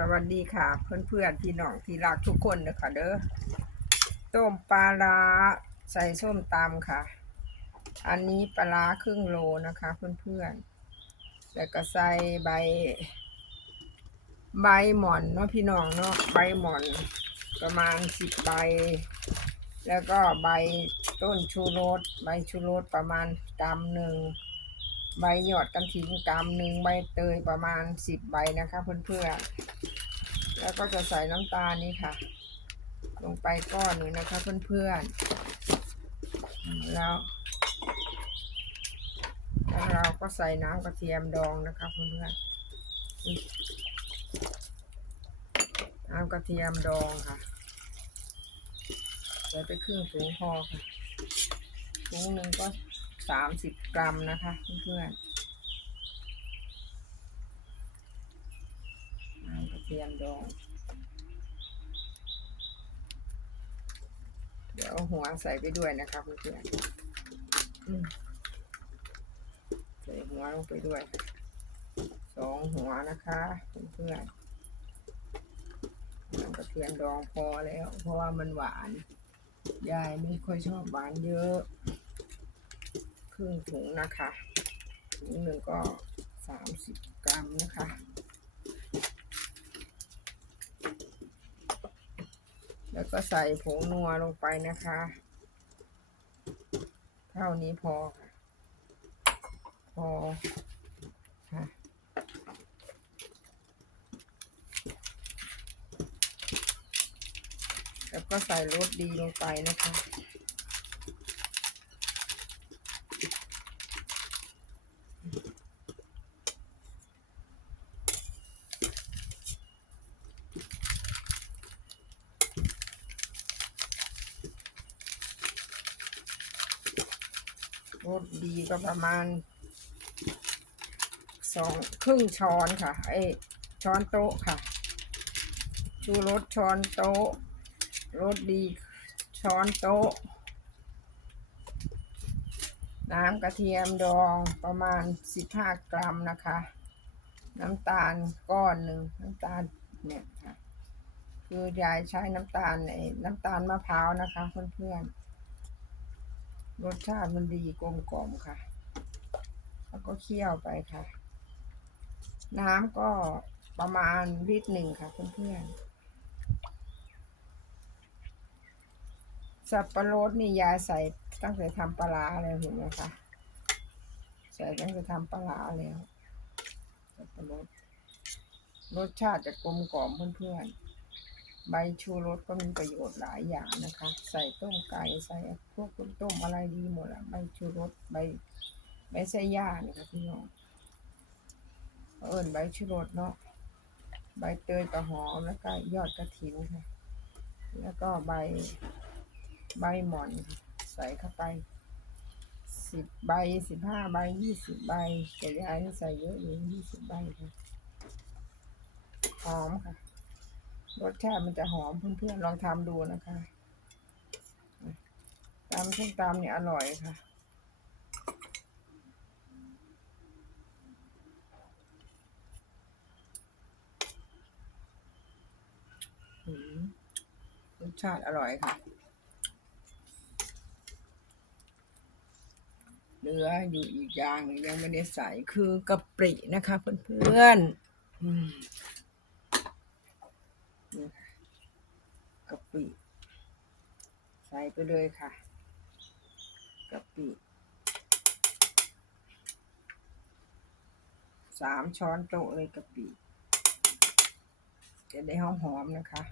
สวัสดีค่ะ เพื่อนๆพี่น้องที่รักทุกคนนะคะเด้อต้มปลาร้าใส่ส้มตำค่ะ อันนี้ปลาร้าครึ่งโลนะคะ เพื่อนๆแล้วก็ใส่ใบ ใบหม่อนเนาะพี่น้องเนาะใบหม่อนประมาณสิบใบ แล้วก็ใบต้นชูรสใบชูรสประมาณกำหนึ่ง ใบหยอดกันทิ้งกำหนึ่งใบเตยประมาณสิบใบนะคะเพื่อนๆ แล้วก็จะใส่น้ำตาลนี่ค่ะ ลงไปก้อนหนึ่งนะคะเพื่อนๆอืมแล้วแล้วเราก็ใส่น้ำกระเทียมดองนะคะเพื่อนๆ น้ำกระเทียมดองค่ะใส่ไปครึ่งถุงพอค่ะถุงหนึ่งก็ สามสิบกรัมนะคะเพื่อนๆน้ำกระเทียมดอง เดี๋ยวเอาหัวใส่ไปด้วยนะครับเพื่อนๆอืมใส่หัวลงไปด้วย สองหัวนะคะเพื่อนๆน้ำกระเทียมดองพอแล้ว เพราะว่ามันหวาน ยายไม่ค่อยชอบหวานเยอะ ครึ่งถุงนะคะถุงหนึ่งก็สามสิบกรัมนะคะแล้วก็ใส่ผงนัวลงไปนะคะ เท่านี้พอค่ะ พอค่ะแล้วก็ใส่รสดีลงไปนะคะ รสดีก็ประมาณสองครึ่งช้อนค่ะไอช้อนโต๊ะค่ะ ชูรสช้อนโต๊ะรสดีช้อนโต๊ะ น้ำกระเทียมดองประมาณสิบห้ากรัมนะคะ น้ำตาลก้อนหนึ่งน้ำตาลเนี่ยค่ะคือยายใช้น้ำตาลไอ้น้ำตาลมะพร้าวนะคะเพื่อนๆ รสชาติมันดีกลมกล่อมค่ะ แล้วก็เคี่ยวไปค่ะ น้ำก็ประมาณลิตรหนึ่งค่ะเพื่อนๆ สับปะรดนี่ยายใส่ตั้งแต่ทำปลาแล้วเห็นไหมคะใส่ตั้งแต่ทำปลาร้าแล้วสับปะรดรสชาติจะกลมกล่อมเพื่อนๆ ใบชูรสก็มีประโยชน์หลายอย่างนะคะ ใส่ต้มไก่ใส่พวกต้มอะไรดีหมดอะใบชูรสใบใบไส้ย่างนะคะพี่น้องเอิญใบชูรสเนาะใบเตยกระหอมแล้วก็ยอดกระถินค่ะ แล้วก็ใบใบหม่อนใส่เข้าไปสิบใบสิบห้าใบยี่สิบใบแต่ยายนี่ใส่เยอะอยู่ยี่สิบใบค่ะหอมค่ะ รสชาติมันจะหอมเพื่อนๆลองทำดูนะคะตำส้มตำเนี่ยอร่อยค่ะรสชาติอร่อยค่ะ เหลืออยู่อีกอย่างหนึ่งยังไม่ได้ใส่คือกะปรินะคะเพื่อนๆ นี่ค่ะกะปิใส่ไปเลยค่ะกะปิสามช้อนโต๊ะเลยกะปิจะได้หอมๆนะคะ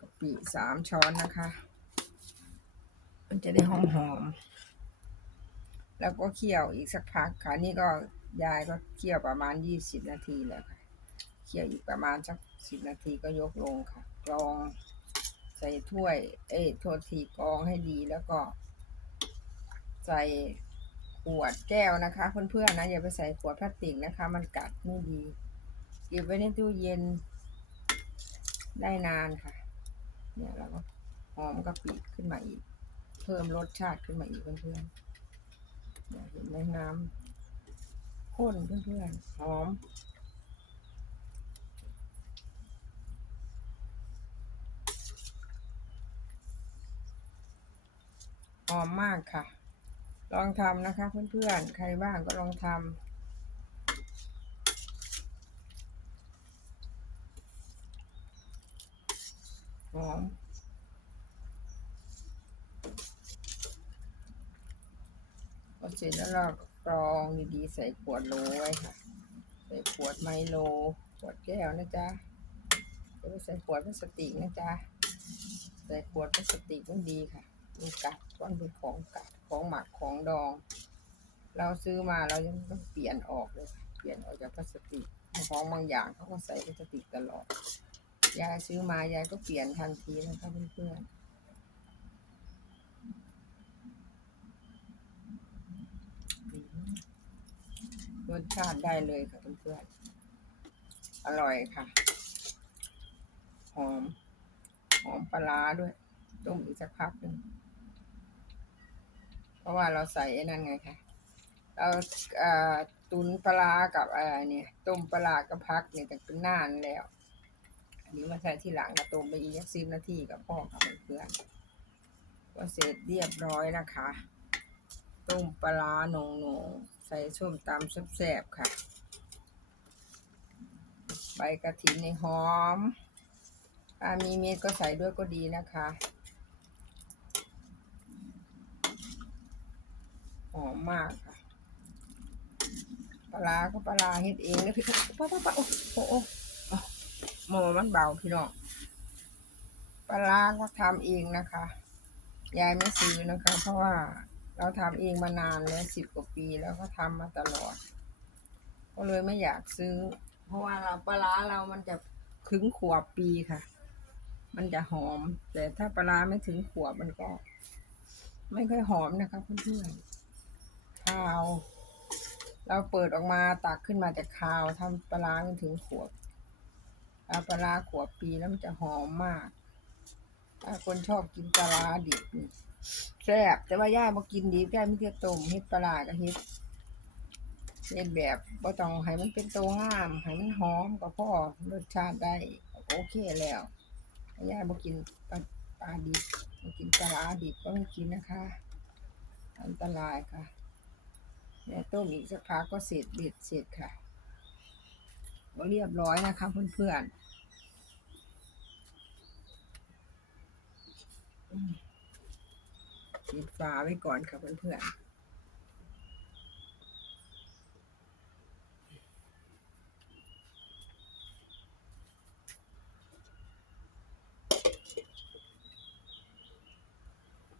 กะปิสามช้อนนะคะ มันจะได้หอมหอมๆแล้วก็เคี่ยวอีกสักพักค่ะนี่ก็ ยายก็เคี่ยวประมาณยี่สิบนาทีแล้วค่ะ เคี่ยวอีกประมาณสักสิบนาทีก็ยกลงค่ะกรองใส่ถ้วย เอ้โทษทีกรองให้ดีแล้วก็ ใส่ขวดแก้วนะคะเพื่อนๆนะอย่าไปใส่ขวดพลาสติกนะคะ มันกัดไม่ดีเก็บไว้ในตู้เย็นได้นานค่ะ เนี่ยเราก็หอมกะปิขึ้นมาอีก เพิ่มรสชาติขึ้นมาอีกเพื่อนๆเห็นไหมน้ำ ข้นเพื่อนๆหอมหอมมากค่ะ ลองทำนะคะเพื่อนๆ ใครบ้างก็ลองทำหอมพอเสร็จแล้วเรา กรองดีๆ ใส่ขวดโลไว้ค่ะ ใส่ขวดไมโล ขวดแก้วนะจ๊ะจะไปใส่ขวดพลาสติกนะจ๊ะ ใส่ขวดพลาสติกต้องดีค่ะมันกัดก้อนเป็นของกัดของหมักของดอง เราซื้อมาเรายังต้องเปลี่ยนออกเลยเปลี่ยนออกจากพลาสติกของบางอย่างเขาก็ใส่พลาสติกตลอดยายซื้อมายายก็เปลี่ยนทันทีนะคะเพื่อนๆ สชาติได้เลยค่ะเพื่อนๆอร่อยค่ะ หอม หอมปลาด้วย ต้มอีกสักพักหนึ่งเพราะว่าเราใส่ไอ้นั่นไงคะเราตุนปลากับอะไรเนี่ยต้มปลากับพักเนี่ยแต่เป็นนานแล้วอันนี้มาใส่ที่หลังก็ต้มไปอีกสิบนาทีกับพ่อกับเพื่อนก็เสร็จเรียบร้อยนะคะ ต้มปลาหนงหนง ใส่ส้มตำแซ่บๆค่ะ ใบกระถินในหอมถ้ามีเม็ดก็ใส่ด้วยก็ดีนะคะ หอมมากค่ะปลาก็ปลาเฮ็ดเองนะพี่ป้าป้าป้าโอ้โหโอ้โหมอมันเบาพี่น้องปลาก็ทำเองนะคะ ยายไม่ซื้อนะคะ เพราะว่า เราทำเองมานานแล้วสิบกว่าปีแล้วก็ทำมาตลอด ก็เลยไม่อยากซื้อ เพราะว่าเราปลาร้าเรามันจะถึงขวบปีค่ะ มันจะหอม แต่ถ้าปลาร้าไม่ถึงขวบมันก็ ไม่ค่อยหอมนะคะเพื่อนๆคาว เราเปิดออกมาตักขึ้นมาจากคาวทำปลาร้ามันถึงขวบเอาปลาร้าขวบปีแล้วมันจะหอมมากถ้าคนชอบกินปลาร้าดิบนี่ แซ่บแต่ว่าย่าบ่กินดิบย่าไม่เทียต้มเฮ็ดปลากับเฮ็ดเฮ็ดแบบบ่ต้องให้มันเป็นตัวงามให้มันหอมก็พอรสชาติได้โอเคแล้วย่าบ่กินปลาปลาดิบบ่กินปลาร้าดิบก็ไม่กินนะคะ อันตรายค่ะเนี่ยต้มอีกสักพักก็เสร็จเบ็ดเสร็จค่ะก็เรียบร้อยนะคะเพื่อนๆ อืมปิดฝาไว้ก่อนค่ะเพื่อนๆ